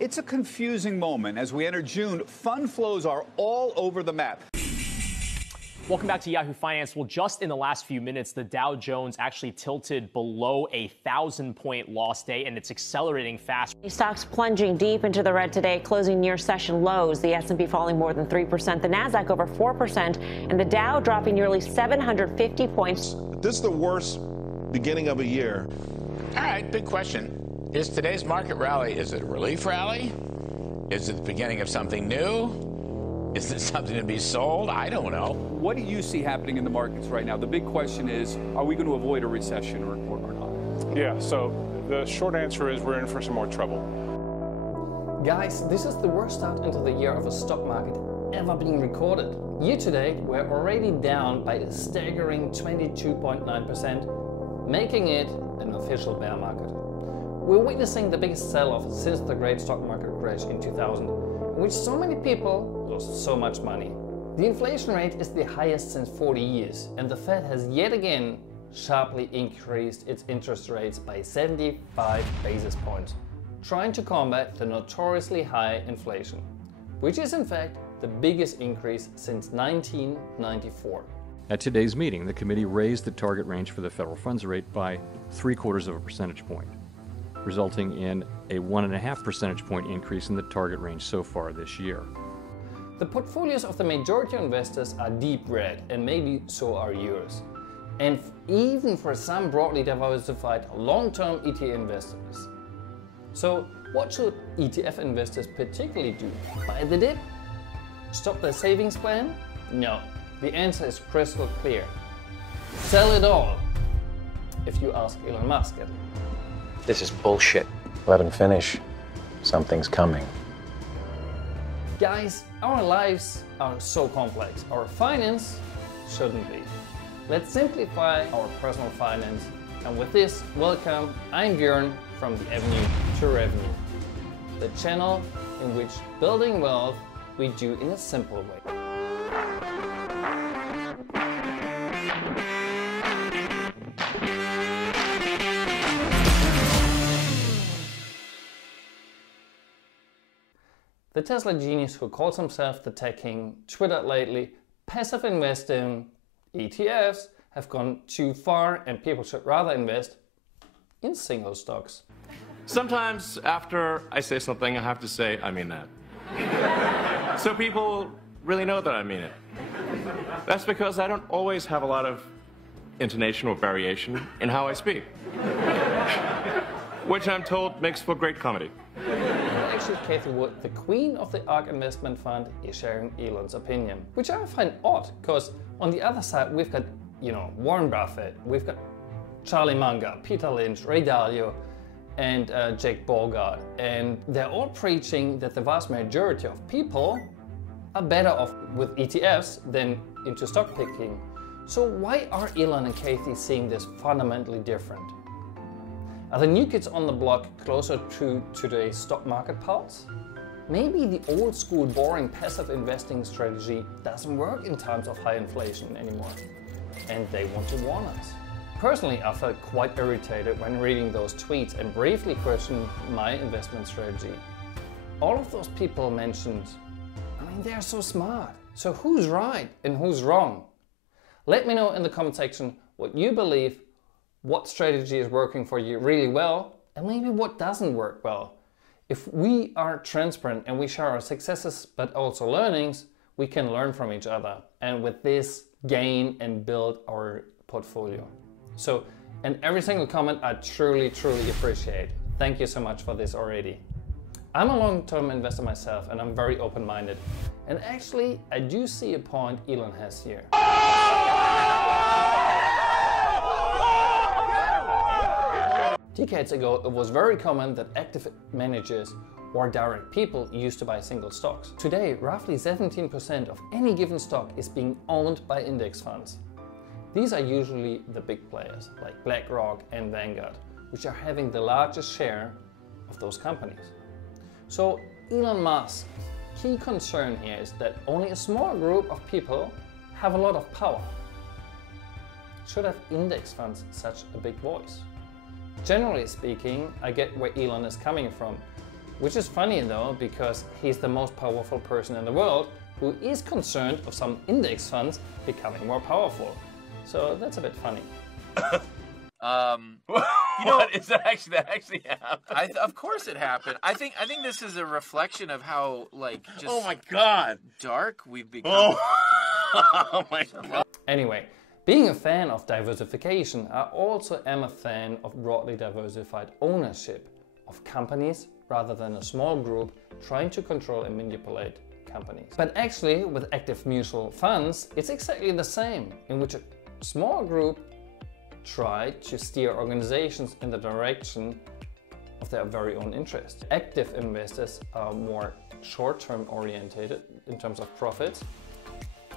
It's a confusing moment. As we enter June, fund flows are all over the map. Welcome back to Yahoo Finance. Well, just in the last few minutes, the Dow Jones actually tilted below a 1,000-point loss day, and it's accelerating fast. Stocks plunging deep into the red today, closing near session lows. The S&P falling more than 3%, the Nasdaq over 4%, and the Dow dropping nearly 750 points. This is the worst beginning of a year. All right, big question. Is today's market rally, is it a relief rally? Is it the beginning of something new? Is it something to be sold? I don't know. What do you see happening in the markets right now? The big question is, are we going to avoid a recession or not? Yeah, so the short answer is we're in for some more trouble. Guys, this is the worst start into the year of a stock market ever being recorded. Year to date, we're already down by a staggering 22.9%, making it an official bear market. We're witnessing the biggest sell-off since the great stock market crash in 2000, in which so many people lost so much money. The inflation rate is the highest since 40 years, and the Fed has yet again sharply increased its interest rates by 75 basis points, trying to combat the notoriously high inflation, which is in fact the biggest increase since 1994. At today's meeting, the committee raised the target range for the federal funds rate by 0.75 percentage point, resulting in a 1.5 percentage point increase in the target range so far this year. The portfolios of the majority of investors are deep red, and maybe so are yours. And even for some broadly diversified long-term ETF investors. So what should ETF investors particularly do? Buy the dip? Stop their savings plan? No. The answer is crystal clear. Sell it all, if you ask Elon Musk it. This is bullshit. Let him finish. Something's coming. Guys, our lives are so complex. Our finance shouldn't be. Let's simplify our personal finance. And with this, welcome, I'm Björn from the Avenue to Revenue, the channel in which building wealth we do in a simple way. The Tesla genius who calls himself the tech king tweeted lately, passive investing, ETFs, have gone too far and people should rather invest in single stocks. Sometimes after I say something, I have to say, I mean that. So people really know that I mean it. That's because I don't always have a lot of intonation or variation in how I speak, which I'm told makes for great comedy. Actually, Cathie Wood, the queen of the ARK investment fund, is sharing Elon's opinion, which I find odd, because on the other side we've got, Warren Buffett, we've got Charlie Munger, Peter Lynch, Ray Dalio, and Jake Bogart, and they're all preaching that the vast majority of people are better off with ETFs than into stock picking. So why are Elon and Cathie seeing this fundamentally different? Are the new kids on the block closer to today's stock market pulse? Maybe the old school boring passive investing strategy doesn't work in times of high inflation anymore, and they want to warn us. Personally, I felt quite irritated when reading those tweets and briefly questioned my investment strategy. All of those people mentioned, they're so smart. So who's right and who's wrong? Let me know in the comment section what you believe, what strategy is working for you really well, and maybe what doesn't work well. If we are transparent and we share our successes but also learnings, we can learn from each other, and with this gain and build our portfolio. So, and every single comment I truly appreciate. Thank you so much for this already. I'm a long-term investor myself, and I'm very open-minded. And actually, I do see a point Elon has here. Decades ago, it was very common that active managers or direct people used to buy single stocks. Today, roughly 17% of any given stock is being owned by index funds. These are usually the big players like BlackRock and Vanguard, which are having the largest share of those companies. So Elon Musk's key concern here is that only a small group of people have a lot of power. Should have index funds such a big voice? Generally speaking, I get where Elon is coming from. Which is funny though, because he's the most powerful person in the world who is concerned of some index funds becoming more powerful. So that's a bit funny. You know, is that actually happened? Of course it happened. I think this is a reflection of how, like, just oh my god, dark we've become. Oh my god. Anyway, being a fan of diversification, I also am a fan of broadly diversified ownership of companies rather than a small group trying to control and manipulate companies. But actually, with active mutual funds, it's exactly the same, in which a small group try to steer organizations in the direction of their very own interest. Active investors are more short-term oriented in terms of profits,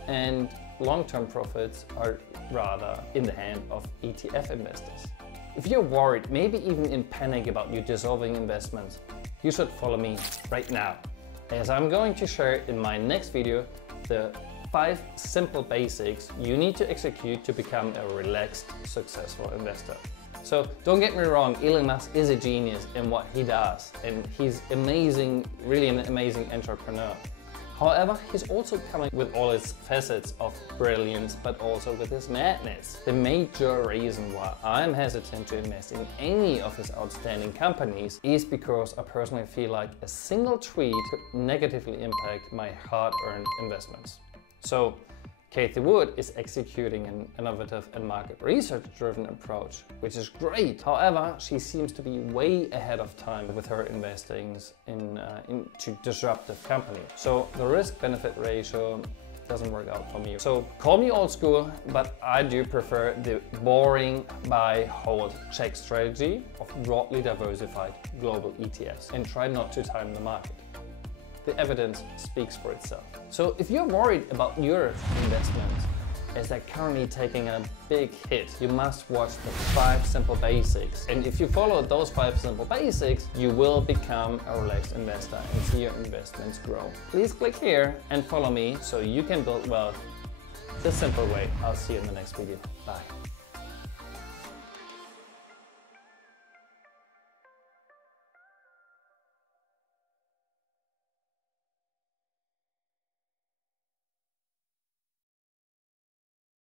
and long-term profits are rather in the hand of ETF investors. If you're worried, maybe even in panic about your dissolving investments, you should follow me right now, as I'm going to share in my next video the 5 simple basics you need to execute to become a relaxed, successful investor. So don't get me wrong, Elon Musk is a genius in what he does, and he's amazing, really an amazing entrepreneur. However, he's also coming with all his facets of brilliance, but also with his madness. The major reason why I'm hesitant to invest in any of his outstanding companies is because I personally feel like a single tweet could negatively impact my hard-earned investments. So, Cathie Wood is executing an innovative and market research-driven approach, which is great. However, she seems to be way ahead of time with her investings into disruptive companies. So the risk-benefit ratio doesn't work out for me. So call me old school, but I do prefer the boring buy, hold, check strategy of broadly diversified global ETFs, and try not to time the market. The evidence speaks for itself. So if you're worried about your investments as they're currently taking a big hit, you must watch the 5 simple basics. And if you follow those 5 simple basics, you will become a relaxed investor and see your investments grow. Please click here and follow me so you can build wealth the simple way. I'll see you in the next video. Bye.